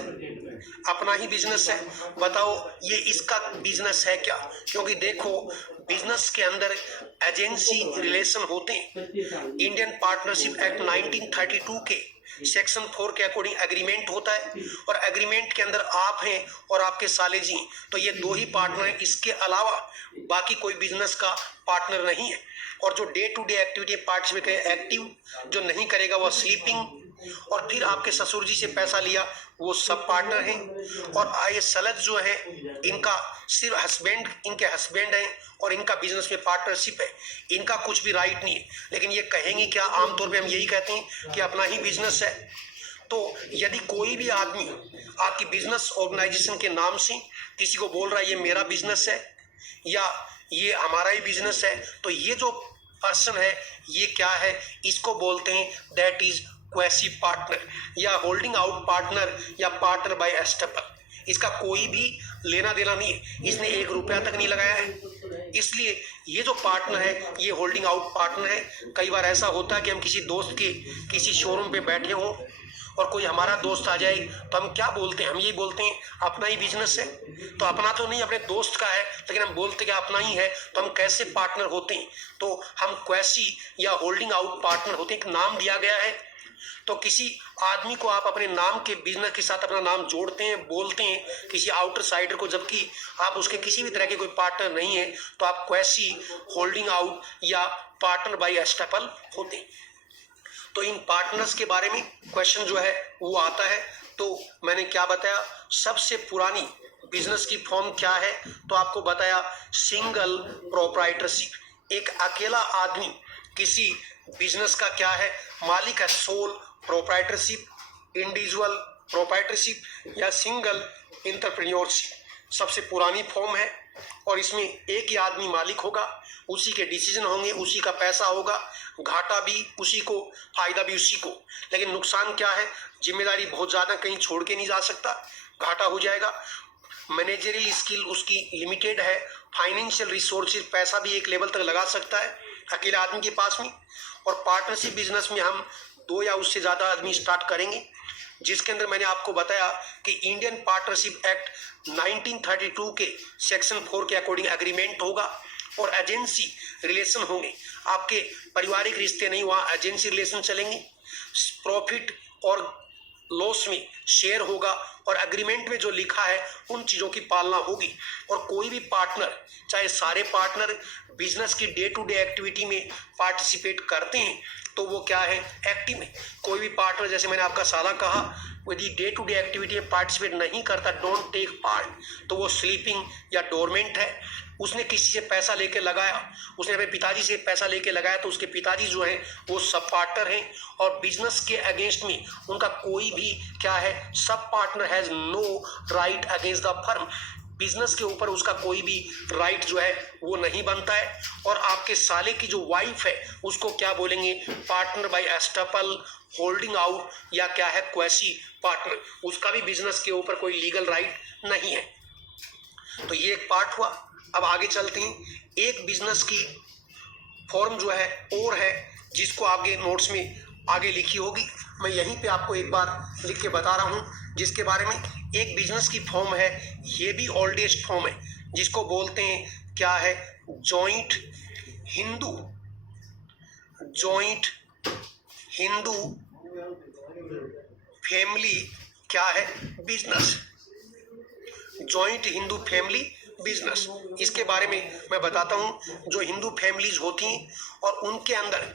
अपना ही बिजनेस है। बताओ ये इसका बिजनेस है क्या? क्योंकि देखो बिजनेस के अंदर एजेंसी रिलेशन होते हैं। इंडियन पार्टनरशिप एक्ट 1932 के सेक्शन 4 के अकॉर्डिंग एग्रीमेंट होता है, और एग्रीमेंट के अंदर आप हैं और आपके साले जी, तो ये दो ही पार्टनर हैं, इसके अलावा बाकी कोई बिजनेस का पार्टनर नहीं है। और जो day to day activity participate करे एक्टिव, जो नहीं करेगा वो स्लीपिंग, और फिर आपके ससुर जी से पैसा लिया वो सब पार्टनर हैं। और ये सलज जो है इनका सिर्फ हस्बैंड, इनके हस्बैंड हैं और इनका बिजनेस में पार्टनरशिप है, इनका कुछ भी राइट नहीं है। लेकिन ये कहेंगे क्या, आमतौर पे हम यही कहते हैं कि अपना ही बिजनेस है। तो यदि कोई भी आदमी आपकी बिजनेस ऑर्गेनाइजेशन के नाम से किसी को बोल रहा है ये मेरा बिजनेस है या ये हमारा ही बिजनेस है, तो ये जो पर्सन है ये क्या है, इसको बोलते हैं दैट इज क्वेसी पार्टनर या होल्डिंग आउट पार्टनर या पार्टनर बाय एस्टपल। इसका कोई भी लेना देना नहीं है, इसने 1 रुपया तक नहीं लगाया है, इसलिए ये जो पार्टनर है ये होल्डिंग आउट पार्टनर है। कई बार ऐसा होता है कि हम किसी दोस्त के किसी शोरूम पे बैठे हों और कोई हमारा दोस्त आ जाए तो हम क्या बोलते हैं, हम यही बोलते हैं अपना ही बिजनेस है। तो अपना तो नहीं, अपने दोस्त का है, लेकिन हम बोलते कि अपना ही है, तो हम कैसे पार्टनर होते हैं? तो हम क्वेसी या होल्डिंग आउट पार्टनर होते हैं। एक नाम दिया गया है तो किसी आदमी को आप अपने नाम के बिजनेस के साथ अपना नाम जोड़ते हैं, बोलते हैं किसी आउटसाइडर को, जबकि आप उसके किसी भी तरह के कोई पार्टनर नहीं है, तो आप क्वेसी होल्डिंग आउट या पार्टनर बाय एस्टेपल होते हैं। तो इन पार्टनर्स के बारे में क्वेश्चन जो है वो आता है। तो मैंने क्या बताया, सबसे पुरानी बिजनेस की फॉर्म क्या है, तो आपको बताया सिंगल प्रोप्राइटरशिप। एक अकेला आदमी किसी बिजनेस का क्या है, मालिक है। सोल प्रोप्राइटरशिप, इंडिविजुअल प्रोप्राइटरशिप या सिंगल एंटरप्रेन्योरशिप सबसे पुरानी फॉर्म है। और इसमें एक ही आदमी मालिक होगा, उसी के डिसीजन होंगे, उसी का पैसा होगा, घाटा भी उसी को, फायदा भी उसी को। लेकिन नुकसान क्या है, जिम्मेदारी बहुत ज्यादा कहीं छोड़ के नहीं जा सकता, घाटा हो जाएगा। मैनेजरियल स्किल उसकी लिमिटेड है। फाइनेंशियल रिसोर्सेज, पैसा भी एक लेवल तक लगा सकता है अकेले आदमी के पास में। और पार्टनरशिप बिजनेस में हम 2 या उससे ज्यादा आदमी स्टार्ट करेंगे, जिसके अंदर मैंने आपको बताया कि इंडियन पार्टनरशिप एक्ट 1932 के सेक्शन 4 के अकॉर्डिंग एग्रीमेंट होगा और एजेंसी रिलेशन होंगे। आपके पारिवारिक रिश्ते नहीं, वहां एजेंसी रिलेशन चलेंगे। प्रॉफिट और लॉस में शेयर होगा और एग्रीमेंट में जो लिखा है उन चीजों की पालना होगी। और कोई भी पार्टनर, चाहे सारे पार्टनर बिजनेस की डे टू डे एक्टिविटी में पार्टिसिपेट करते हैं तो वो क्या है, एक्टिव में। कोई भी पार्टनर, जैसे मैंने आपका साला कहा, यदि डे टू डे एक्टिविटी में पार्टिसिपेट नहीं करता, डोंट टेक पार्ट, तो वो स्लीपिंग या डोरमेंट है। उसने किसी से पैसा लेके लगाया, उसने अपने पिताजी से पैसा लेके लगाया, तो उसके पिताजी जो हैं वो सब पार्टनर हैं। और बिजनेस के अगेंस्ट में उनका कोई भी क्या है, सब partner has no right against the firm. Business के ऊपर उसका कोई भी राइट जो है वो नहीं बनता है। और आपके साले की जो वाइफ है उसको क्या बोलेंगे, पार्टनर बाय एस्टेपल, होल्डिंग आउट या क्या है, क्वेसी पार्टनर। उसका भी बिजनेस के ऊपर कोई लीगल राइट नहीं है। तो ये एक पार्ट हुआ। अब आगे चलते हैं। एक बिजनेस की फॉर्म जो है और है, जिसको आगे नोट्स में आगे लिखी होगी, मैं यहीं पे आपको एक बार लिख के बता रहा हूं, जिसके बारे में एक बिजनेस की फॉर्म है, ये भी ओल्डेस्ट फॉर्म है, जिसको बोलते हैं क्या है, जॉइंट हिंदू फैमिली क्या है, business. Joint Hindu family business, इसके बारे में मैं बताता हूं। जो हिंदू फैमिलीज होती हैं और उनके अंदर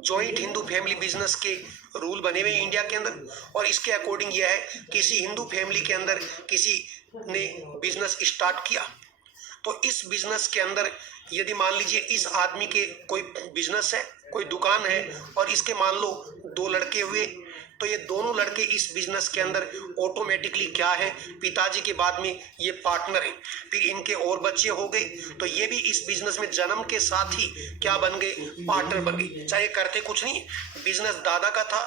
जॉइंट हिंदू फैमिली बिजनेस के रूल बने हुए इंडिया के अंदर। और इसके अकॉर्डिंग यह है, किसी हिंदू फैमिली के अंदर किसी ने बिजनेस स्टार्ट किया, तो इस बिजनेस के अंदर यदि मान लीजिए इस आदमी के कोई बिजनेस है, कोई दुकान है, और इसके मान लो 2 लड़के हुए, तो ये दोनों लड़के इस बिजनेस के अंदर ऑटोमेटिकली क्या है, पिताजी के बाद में ये पार्टनर हैं। फिर इनके और बच्चे हो गए, तो ये भी इस बिजनेस में जन्म के साथ ही क्या बन गए, पार्टनर बन गए। चाहे करते कुछ नहीं, बिजनेस दादा का था,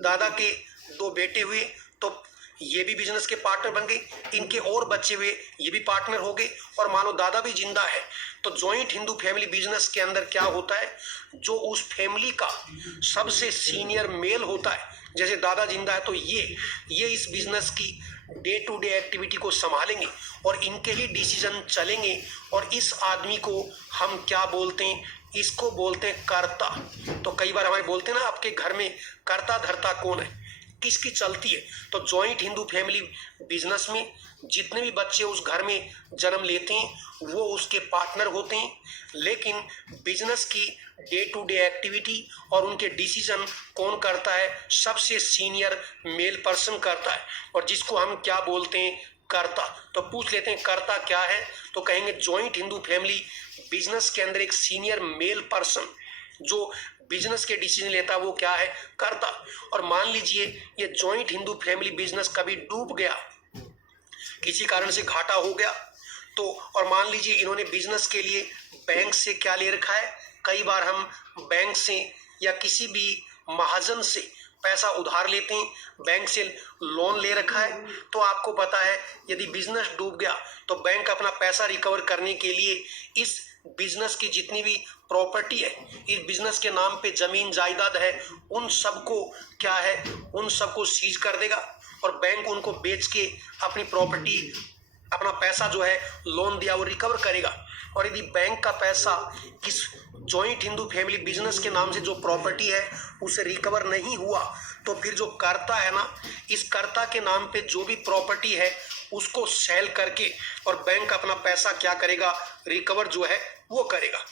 दादा के 2 बेटे हुए, तो ये भी बिजनेस के पार्टनर बन गए। इनके और बच्चे हुए, ये भी पार्टनर हो गए। और मानो दादा भी जिंदा है, तो जॉइंट हिंदू फैमिली बिजनेस के अंदर क्या होता है, जो उस फैमिली का सबसे सीनियर मेल होता है, जैसे दादा जिंदा है तो ये इस बिजनेस की डे टू डे एक्टिविटी को संभालेंगे और इनके ही डिसीजन चलेंगे। और इस आदमी को हम क्या बोलते हैं, इसको बोलते हैं कर्ता। तो कई बार हमारे बोलते हैं ना, आपके घर में कर्ता धर्ता कौन है, किसकी चलती है, तो जॉइंट हिंदू फैमिली बिजनेस में जितने भी बच्चे उस घर में जन्म लेते हैं वो उसके पार्टनर होते हैं। लेकिन बिजनेस की डे टू डे एक्टिविटी और उनके डिसीजन कौन करता है, सबसे सीनियर मेल पर्सन करता है, और जिसको हम क्या बोलते हैं, कर्ता। तो पूछ लेते हैं कर्ता क्या है, तो कहेंगे जॉइंट हिंदू फैमिली बिजनेस के अंदर एक सीनियर मेल पर्सन जो बिजनेस के डिसीजन लेता है वो क्या है, कर्ता। और मान लीजिए ये जॉइंट हिंदू फैमिली बिजनेस कभी डूब गया, किसी कारण से घाटा हो गया, तो और मान लीजिए इन्होंने बिजनेस के लिए बैंक से क्या ले रखा है, कई बार हम बैंक से या किसी भी महाजन से पैसा उधार लेते हैं, बैंक से लोन ले रखा है। तो आपको पता है यदि बिजनेस डूब गया तो बैंक अपना पैसा रिकवर करने के लिए इस बिजनेस की जितनी भी प्रॉपर्टी है, इस बिजनेस के नाम पे जमीन जायदाद है, उन सबको क्या है, उन सबको सीज कर देगा और बैंक उनको बेच के अपनी प्रॉपर्टी, अपना पैसा जो है लोन दिया वो रिकवर करेगा। और यदि बैंक का पैसा इस जॉइंट हिंदू फैमिली बिजनेस के नाम से जो प्रॉपर्टी है उसे रिकवर नहीं हुआ, तो फिर जो कर्ता है ना, इस कर्ता के नाम पे जो भी प्रॉपर्टी है उसको सेल करके और बैंक अपना पैसा क्या करेगा, रिकवर जो है वो करेगा।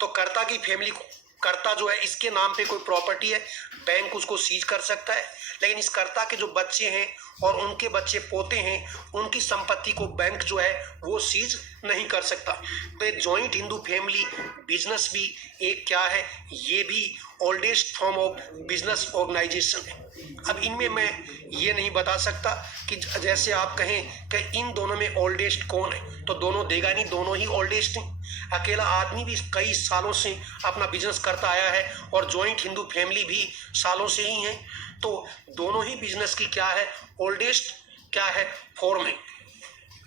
तो कर्ता की फैमिली को, कर्ता जो है इसके नाम पे कोई प्रॉपर्टी है, बैंक उसको सीज कर सकता है, लेकिन इस कर्ता के जो बच्चे हैं और उनके बच्चे पोते हैं, उनकी संपत्ति को बैंक जो है वो सीज नहीं कर सकता। तो ये जॉइंट हिंदू फैमिली बिजनेस भी एक क्या है, ये भी oldest form of business organisation है। अब इनमें मैं ये नहीं बता सकता कि जैसे आप कहें कि इन दोनों में ओल्डेस्ट कौन है, तो दोनों देगा नहीं, दोनों ही ओल्डेस्ट हैं। अकेला आदमी भी कई सालों से अपना बिजनेस करता आया है और जॉइंट हिंदू फैमिली भी सालों से ही है, तो दोनों ही बिजनेस की क्या है, ओल्डेस्ट क्या है, फॉर्म है।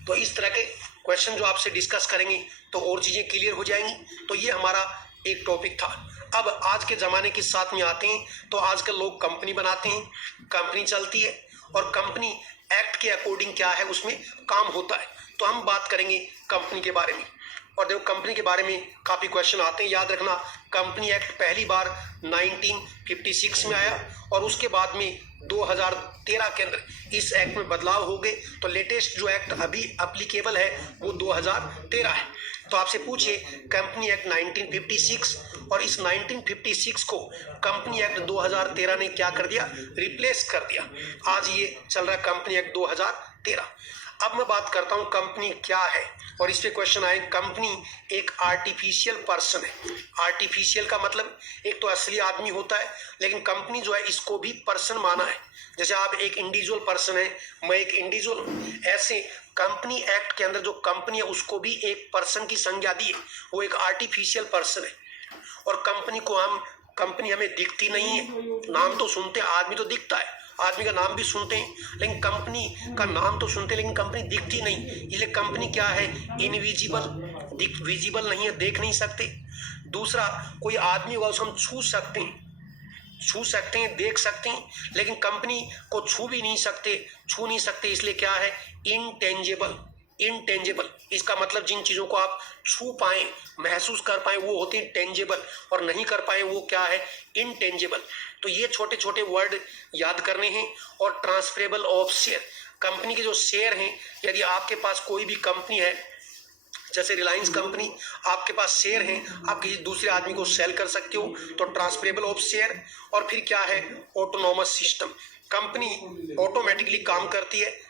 तो इस तरह के क्वेश्चन जो आपसे डिस्कस करेंगे तो और चीजें क्लियर हो जाएंगी। तो ये हमारा एक टॉपिक था। अब आज के ज़माने के साथ में आते हैं, तो आजकल लोग कंपनी बनाते हैं, कंपनी चलती है और कंपनी एक्ट के अकॉर्डिंग क्या है उसमें काम होता है। तो हम बात करेंगे कंपनी के बारे में। और देखो कंपनी के बारे में काफ़ी क्वेश्चन आते हैं, याद रखना कंपनी एक्ट पहली बार 1956 में आया और उसके बाद में 2013 के अंदर इस एक्ट में बदलाव हो गए। तो लेटेस्ट जो एक्ट अभी एप्लीकेबल है वो 2013 है। तो आपसे पूछे कंपनी एक्ट 1956 और इस 1956 को कंपनी एक्ट 2013 ने क्या कर दिया, रिप्लेस कर दिया। आज ये चल रहा है कंपनी एक्ट 2013। अब मैं बात करता हूं कंपनी क्या है, और इस पे क्वेश्चन आए, कंपनी एक आर्टिफिशियल पर्सन है। आर्टिफिशियल का मतलब एक तो असली आदमी होता है, लेकिन कंपनी जो है इसको भी पर्सन माना है। जैसे आप एक इंडिविजुअल पर्सन है, मैं एक इंडिविजुअल हूँ, ऐसे कंपनी एक्ट के अंदर जो कंपनी है उसको भी एक पर्सन की संज्ञा दी है, वो एक आर्टिफिशियल पर्सन है। और कंपनी हमें दिखती नहीं है, नाम तो सुनते हैं, आदमी तो दिखता है, आदमी का नाम भी सुनते हैं, लेकिन कंपनी का नाम तो सुनते हैं लेकिन कंपनी दिखती नहीं। इसलिए कंपनी क्या है, इनविजिबल, विजिबल नहीं है, देख नहीं सकते। दूसरा, कोई आदमी होगा उसको हम छू सकते हैं, देख सकते हैं, लेकिन कंपनी को छू नहीं सकते, इसलिए क्या है, इनटेंजिबल। इसका मतलब जिन चीजों को आप छू पाए, महसूस कर पाए, वो होते हैं टेंजिबल, और नहीं कर पाए वो क्या है, इनटेंजिबल। तो ये छोटे छोटे वर्ड याद करने हैं। और ट्रांसफरेबल ऑफ शेयर, कंपनी के जो शेयर हैं, यदि आपके पास कोई भी कंपनी है, जैसे रिलायंस कंपनी, आपके पास शेयर हैं, आप किसी दूसरे आदमी को सेल कर सकते हो, तो ट्रांसफरेबल ऑफ शेयर। और फिर क्या है, ऑटोनोमस सिस्टम, कंपनी ऑटोमेटिकली काम करती है।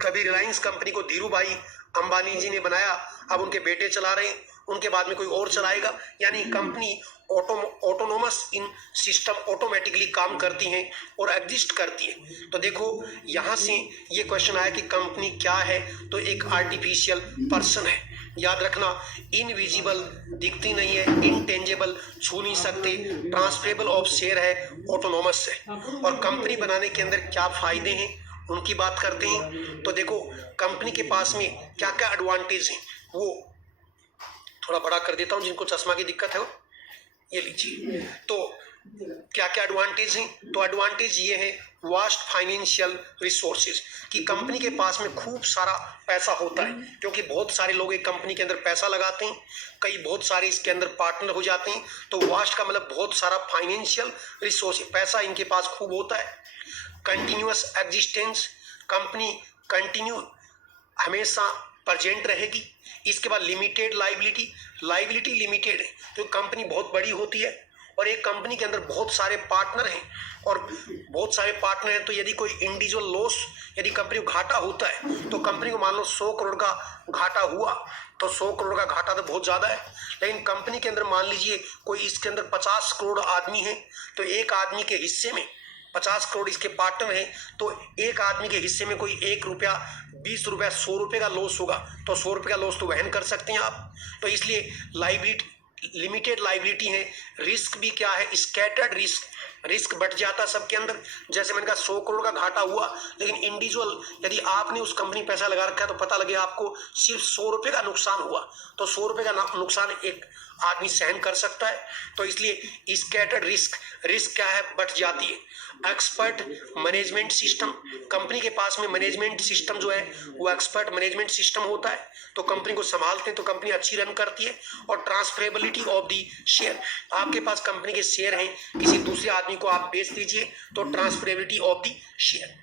कभी रिलायंस कंपनी को धीरू भाई अंबानी जी ने बनाया, अब उनके बेटे चला रहे हैं, उनके बाद में कोई और चलाएगा, यानी कंपनी ऑटोनोमस इन सिस्टम ऑटोमेटिकली काम करती हैं और एग्जिस्ट करती है। तो देखो यहाँ से ये क्वेश्चन आया कि कंपनी क्या है, तो एक आर्टिफिशियल पर्सन है। याद रखना, इनविजिबल, दिखती नहीं है, इनटेंजिबल, छू नहीं सकते, ट्रांसफरेबल ऑफ शेयर है, ऑटोनोमस है। और कंपनी बनाने के अंदर क्या फायदे हैं उनकी बात करते हैं। तो देखो कंपनी के पास में क्या क्या एडवांटेज हैं, वो थोड़ा बड़ा कर देता हूँ, जिनको चश्मा की दिक्कत है वो ये लीजिए। तो क्या क्या एडवांटेज हैं, तो एडवांटेज ये है, वास्ट फाइनेंशियल रिसोर्सेज, कि कंपनी के पास में खूब सारा पैसा होता है, क्योंकि बहुत सारे लोग एक कंपनी के अंदर पैसा लगाते हैं, बहुत सारे इसके अंदर पार्टनर हो जाते हैं। तो वास्ट का मतलब बहुत सारा फाइनेंशियल रिसोर्स, पैसा इनके पास खूब होता है। कंटिन्यूअस एग्जिस्टेंस, कंपनी कंटिन्यू हमेशा प्रेजेंट रहेगी। इसके बाद लिमिटेड लाइबिलिटी लिमिटेड है, तो कंपनी बहुत बड़ी होती है और एक कंपनी के अंदर बहुत सारे पार्टनर हैं, और बहुत सारे पार्टनर हैं, तो यदि कोई इंडिविजुअल लॉस, यदि कंपनी को घाटा होता है, तो कंपनी को मान लो 100 करोड़ का घाटा हुआ, तो 100 करोड़ का घाटा तो बहुत ज़्यादा है। लेकिन कंपनी के अंदर मान लीजिए कोई इसके अंदर 50 करोड़ आदमी है, तो एक आदमी के हिस्से में 50 करोड़ इसके पार्टनर हैं, तो एक आदमी के हिस्से में कोई 1 रुपया, 20 रुपया, 100 रुपये का लॉस होगा, तो 100 रुपये का लॉस तो वहन कर सकते हैं आप। तो इसलिए लिमिटेड लाइबिलिटी है। रिस्क भी क्या है, स्कैटर्ड रिस्क बढ़ जाता है सबके अंदर। जैसे मैंने कहा 100 करोड़ का घाटा हुआ, लेकिन इंडिविजुअल यदि आपने उस कंपनी पैसा लगा रखा है, तो पता लगे आपको सिर्फ 100 रुपये का नुकसान हुआ, तो 100 रुपये का नुकसान एक आदमी सहन कर सकता है। तो इसलिए स्कैटर्ड रिस्क, रिस्क क्या है, बढ़ जाती है। एक्सपर्ट मैनेजमेंट सिस्टम, कंपनी के पास में मैनेजमेंट सिस्टम जो है वो एक्सपर्ट मैनेजमेंट सिस्टम होता है, तो कंपनी को संभालते हैं तो कंपनी अच्छी रन करती है। और ट्रांसफरेबिलिटी ऑफ दी शेयर, आपके पास कंपनी के शेयर हैं, किसी दूसरे आदमी को आप बेच दीजिए तो ट्रांसफरेबिलिटी ऑफ दी शेयर।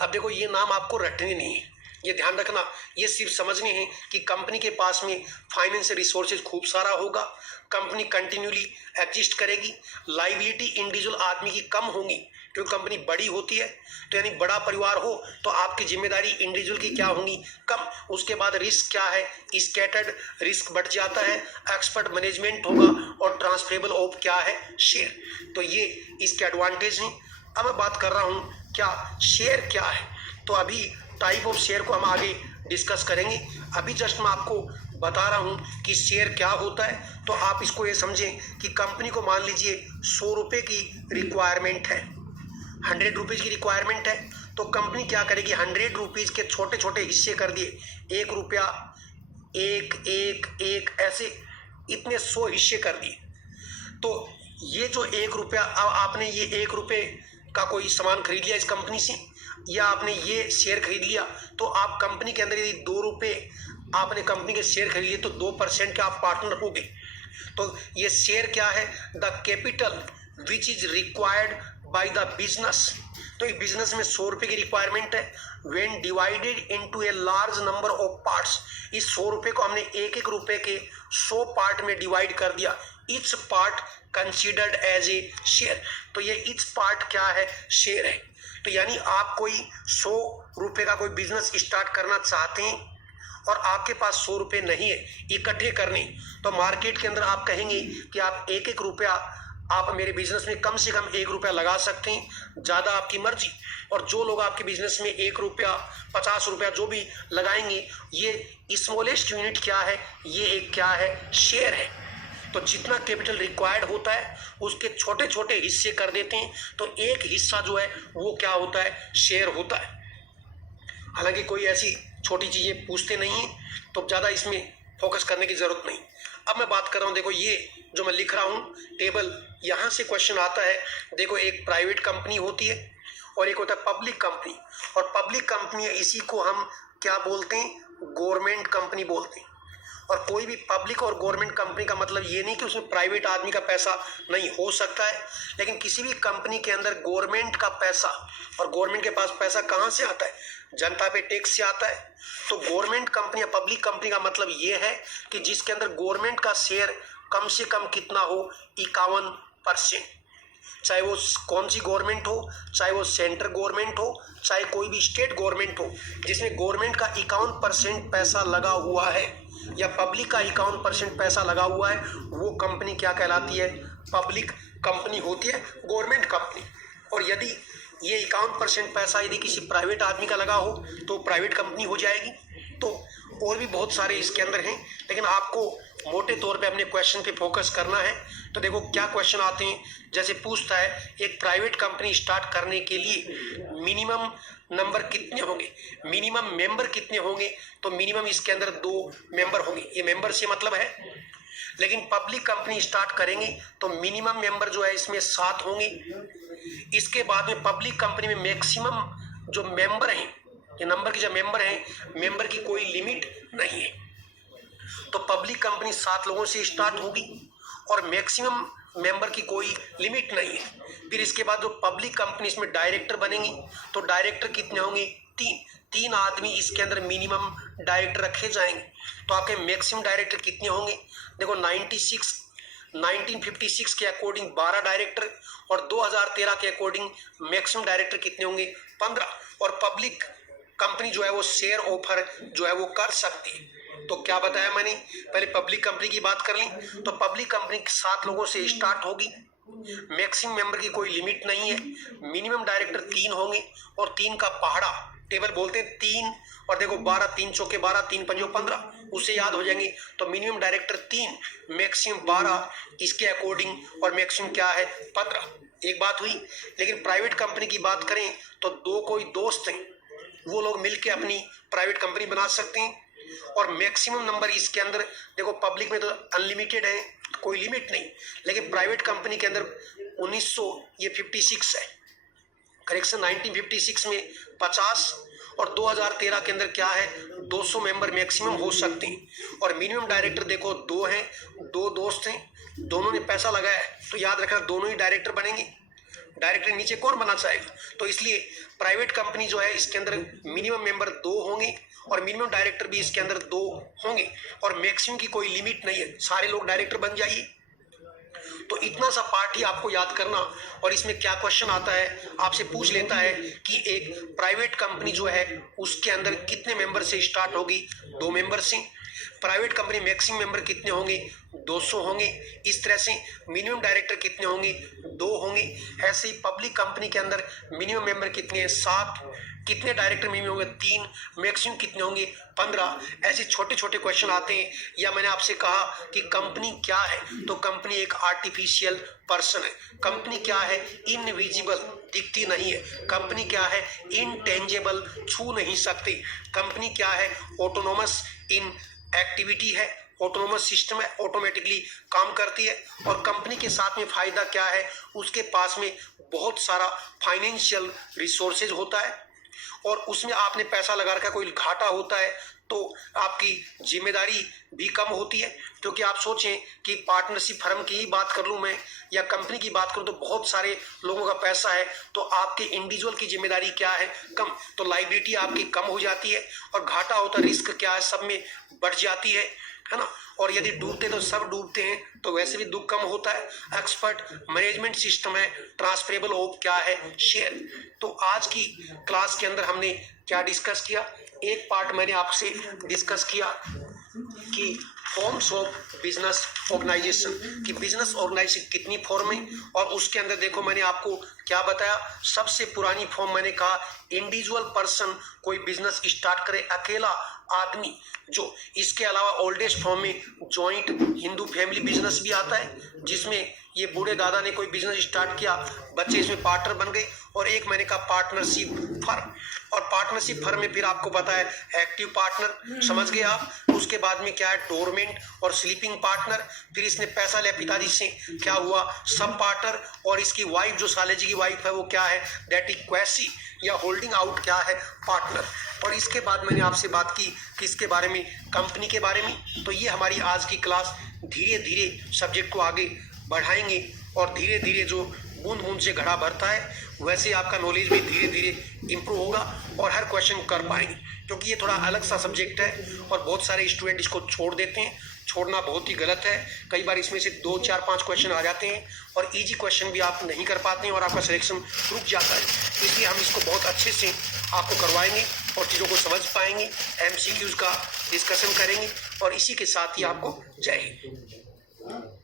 अब देखो ये नाम आपको रटने नहीं है, ये ध्यान रखना, ये सिर्फ समझने हैं कि कंपनी के पास में फाइनेंशियल रिसोर्सेज खूब सारा होगा, कंपनी कंटिन्यूली एग्जिस्ट करेगी, लाइबिलिटी इंडिविजुअल आदमी की कम होंगी क्योंकि कंपनी बड़ी होती है, तो यानी बड़ा परिवार हो तो आपकी जिम्मेदारी इंडिविजुअल की क्या होंगी, कम। उसके बाद रिस्क क्या है, स्कैटर्ड रिस्क बढ़ जाता है, एक्सपर्ट मैनेजमेंट होगा और ट्रांसफरेबल ऑफ क्या है, शेयर। तो ये इसके एडवांटेज हैं। अब मैं बात कर रहा हूँ क्या शेयर क्या है, तो अभी टाइप ऑफ शेयर को हम आगे डिस्कस करेंगे। अभी जस्ट मैं आपको बता रहा हूँ कि शेयर क्या होता है, तो आप इसको ये समझें कि कंपनी को मान लीजिए 100 रुपये की रिक्वायरमेंट है, 100 रुपीज़ की रिक्वायरमेंट है, तो कंपनी क्या करेगी, 100 रुपीज़ के छोटे छोटे हिस्से कर दिए, 1 रुपया, एक एक एक ऐसे इतने 100 हिस्से कर दिए। तो ये जो 1 रुपया, अब आपने ये 1 रुपये का कोई सामान खरीद लिया इस कंपनी से, या आपने ये शेयर खरीद लिया, तो आप कंपनी के अंदर यदि 2 रुपये आपने कंपनी के शेयर खरीद लिए तो 2% के आप पार्टनर हो गए। तो ये शेयर क्या है, the capital which is required by the business. तो ये बिजनेस में 100 रुपये की रिक्वायरमेंट है, when divided into a large number of parts, इस 100 रुपये को हमने एक एक रुपये के 100 पार्ट में डिवाइड कर दिया, each part considered as a share. तो ये ईच पार्ट क्या है, शेयर है। तो यानी आप कोई 100 रुपये का कोई बिजनेस स्टार्ट करना चाहते हैं और आपके पास 100 रुपये नहीं है इकट्ठे करने, तो मार्केट के अंदर आप कहेंगे कि आप एक एक रुपया आप मेरे बिजनेस में कम से कम 1 रुपया लगा सकते हैं, ज़्यादा आपकी मर्जी। और जो लोग आपके बिजनेस में 1 रुपया 50 रुपया जो भी लगाएंगे, ये स्मॉलेस्ट यूनिट क्या है, ये एक क्या है, शेयर है। तो जितना कैपिटल रिक्वायर्ड होता है उसके छोटे छोटे हिस्से कर देते हैं, तो एक हिस्सा जो है वो क्या होता है, शेयर होता है। हालांकि कोई ऐसी छोटी चीज़ें पूछते नहीं हैं तो ज़्यादा इसमें फोकस करने की ज़रूरत नहीं। अब मैं बात कर रहा हूँ, देखो ये जो मैं लिख रहा हूँ टेबल, यहाँ से क्वेश्चन आता है। देखो एक प्राइवेट कंपनी होती है और एक होता है पब्लिक कंपनी, और पब्लिक कंपनी है इसी को हम क्या बोलते हैं, गवर्नमेंट कंपनी बोलते हैं। और कोई भी पब्लिक और गवर्नमेंट कंपनी का मतलब ये नहीं कि उसमें प्राइवेट आदमी का पैसा नहीं हो सकता है, लेकिन किसी भी कंपनी के अंदर गवर्नमेंट का पैसा, और गवर्नमेंट के पास पैसा कहाँ से आता है, जनता पे टैक्स से आता है। तो गवर्नमेंट कंपनी या पब्लिक कंपनी का मतलब ये है कि जिसके अंदर गवर्नमेंट का शेयर कम से कम कितना हो, 51%, चाहे वो कौन सी गवर्नमेंट हो, चाहे वो सेंट्रल गवर्नमेंट हो, चाहे कोई भी स्टेट गवर्नमेंट हो, जिसमें गवर्नमेंट का 51% पैसा लगा हुआ है या पब्लिक का 51% पैसा लगा हुआ है, वो कंपनी क्या कहलाती है, पब्लिक कंपनी होती है, गवर्नमेंट कंपनी। और यदि ये 51% पैसा यदि किसी प्राइवेट आदमी का लगा हो तो प्राइवेट कंपनी हो जाएगी। तो और भी बहुत सारे इसके अंदर हैं, लेकिन आपको मोटे तौर पे अपने क्वेश्चन पे फोकस करना है। तो देखो क्या क्वेश्चन आते हैं, जैसे पूछता है एक प्राइवेट कंपनी स्टार्ट करने के लिए मिनिमम नंबर कितने होंगे, मिनिमम मेंबर कितने होंगे, तो मिनिमम इसके अंदर 2 मेंबर होंगे, ये मेंबर से मतलब है। लेकिन पब्लिक कंपनी स्टार्ट करेंगे तो मिनिमम मेंबर जो है इसमें 7 होंगे। इसके बाद में पब्लिक कंपनी में मैक्सिमम जो मेंबर हैं, ये नंबर के जो मेंबर हैं, मेंबर की कोई लिमिट नहीं है। तो पब्लिक कंपनी 7 लोगों से स्टार्ट होगी और मैक्सिमम मेंबर की कोई लिमिट नहीं है। फिर इसके बाद जो पब्लिक कंपनी इसमें डायरेक्टर बनेंगी, तो डायरेक्टर कितने होंगे, 3 आदमी इसके अंदर मिनिमम डायरेक्टर रखे जाएंगे। तो आपके मैक्सिमम डायरेक्टर कितने होंगे, देखो 1956 के अकॉर्डिंग 12 डायरेक्टर और 2013 के अकॉर्डिंग मैक्सिमम डायरेक्टर कितने होंगे, 15। और पब्लिक कंपनी जो है वो शेयर ऑफर जो है वो कर सकती है। तो क्या बताया मैंने, पहले पब्लिक कंपनी की बात कर ली, तो पब्लिक कंपनी 7 लोगों से स्टार्ट होगी, मैक्सिमम मेंबर की कोई लिमिट नहीं है, मिनिमम डायरेक्टर 3 होंगे और 3 का पहाड़ा टेबल बोलते हैं 3, और देखो 12, 3 चौके 12, 3 पंजो 15, उससे याद हो जाएंगे। तो मिनिमम डायरेक्टर 3, मैक्सिमम 12 इसके अकॉर्डिंग, और मैक्सिमम क्या है 15। एक बात हुई। लेकिन प्राइवेट कंपनी की बात करें तो 2 कोई दोस्त हैं, वो लोग मिलके अपनी प्राइवेट कंपनी बना सकते हैं। और मैक्सिमम नंबर इसके अंदर देखो, पब्लिक में तो अनलिमिटेड है, कोई लिमिट नहीं, लेकिन प्राइवेट कंपनी के अंदर 1900 ये 56 है, करेक्शन 1956 में 50 और 2013 के अंदर क्या है 200 मेंबर मैक्सिमम हो सकते हैं। और मिनिमम डायरेक्टर देखो 2 हैं, 2 दोस्त हैं, दोनों ने पैसा लगाया है, तो याद रखना दोनों ही डायरेक्टर बनेंगे, डायरेक्टर नीचे कौन बना चाहेगा। तो इसलिए प्राइवेट कंपनी जो है इसके अंदर मिनिमम मेंबर 2 होंगे और मिनिमम डायरेक्टर भी इसके अंदर 2 होंगे और मैक्सिमम की कोई लिमिट नहीं है, सारे लोग डायरेक्टर बन जाइए। तो इतना सा पार्ट ही आपको याद करना। और इसमें क्या क्वेश्चन आता है, आपसे पूछ लेता है कि एक प्राइवेट कंपनी जो है उसके अंदर कितने मेंबर से स्टार्ट होगी, 2 मेंबर से। प्राइवेट कंपनी मैक्सिमम मेंबर कितने होंगे, 200 होंगे। इस तरह से मिनिमम डायरेक्टर कितने होंगे, 2 होंगे। ऐसे ही पब्लिक कंपनी के अंदर मिनिमम मेंबर कितने हैं, 7। कितने डायरेक्टर मिनिमम होंगे, 3। मैक्सिमम कितने होंगे, 15। ऐसे छोटे छोटे क्वेश्चन आते हैं। या मैंने आपसे कहा कि कंपनी क्या है, तो कंपनी एक आर्टिफिशियल पर्सन है। कंपनी क्या है, इनविजिबल, दिखती नहीं है। कंपनी क्या है, इनटेंजेबल, छू नहीं सकती। कंपनी क्या है, ऑटोनोमस इन एक्टिविटी है, ऑटोनोमस सिस्टम है, ऑटोमेटिकली काम करती है। और कंपनी के साथ में फायदा क्या है, उसके पास में बहुत सारा फाइनेंशियल रिसोर्सेज होता है और उसमें आपने पैसा लगा रखा, कोई घाटा होता है तो आपकी जिम्मेदारी भी कम होती है। क्योंकि आप सोचें कि पार्टनरशिप फर्म की ही बात कर लूँ मैं या कंपनी की बात करूँ तो बहुत सारे लोगों का पैसा है, तो आपके इंडिविजुअल की जिम्मेदारी क्या है, कम, तो लाइबिलिटी आपकी कम हो जाती है और घाटा होता, रिस्क क्या है, सब में बढ़ जाती है ना। और यदि डूबते तो सब डूबते हैं, तो वैसे भी दुख कम होता है। एक्सपर्ट मैनेजमेंट सिस्टम है, ट्रांसफरेबल ऑफ क्या है, शेयर। तो आज की क्लास के अंदर हमने क्या डिस्कस किया, एक पार्ट मैंने आपसे डिस्कस किया कि फॉर्म्स ऑफ बिजनेस ऑर्गेनाइजेशन, कि बिजनेस ऑर्गेनाइजेशन कितनी फॉर्म है। और उसके अंदर देखो मैंने आपको क्या बताया, सबसे पुरानी फॉर्म मैंने कहा इंडिविजुअल पर्सन कोई बिजनेस स्टार्ट करे, अकेला आदमी जो। इसके अलावा ओल्डेस्ट फॉर्म में जॉइंट हिंदू फैमिली बिजनेस भी आता है, जिसमें ये बूढ़े दादा ने कोई बिजनेस स्टार्ट किया, बच्चे इसमें पार्टनर बन गए। और एक मैंने कहा पार्टनरशिप फर्म, और पार्टनरशिप फर्म में फिर आपको पता है एक्टिव पार्टनर, समझ गए आप। उसके बाद में क्या है, डोरमेंट और स्लीपिंग पार्टनर। फिर इसने पैसा लिया पिताजी से, क्या हुआ, सब पार्टनर। और इसकी वाइफ जो साले जी की वाइफ है वो क्या है, दैट इक्वेसी या होल्डिंग आउट क्या है, पार्टनर। और इसके बाद मैंने आपसे बात की किसके बारे में, कंपनी के बारे में। तो ये हमारी आज की क्लास, धीरे धीरे सब्जेक्ट को आगे बढ़ाएंगे और धीरे धीरे जो बूंद बूंद से घड़ा भरता है वैसे आपका नॉलेज भी धीरे धीरे इम्प्रूव होगा और हर क्वेश्चन कर पाएंगे। क्योंकि ये थोड़ा अलग सा सब्जेक्ट है और बहुत सारे स्टूडेंट इसको छोड़ देते हैं, छोड़ना बहुत ही गलत है। कई बार इसमें से 2, 4, 5 क्वेश्चन आ जाते हैं और इजी क्वेश्चन भी आप नहीं कर पाते हैं और आपका सिलेक्शन रुक जाता है। इसलिए हम इसको बहुत अच्छे से आपको करवाएंगे और चीज़ों को समझ पाएंगे, MCQs का डिस्कशन करेंगे और इसी के साथ ही आपको जय हिंद।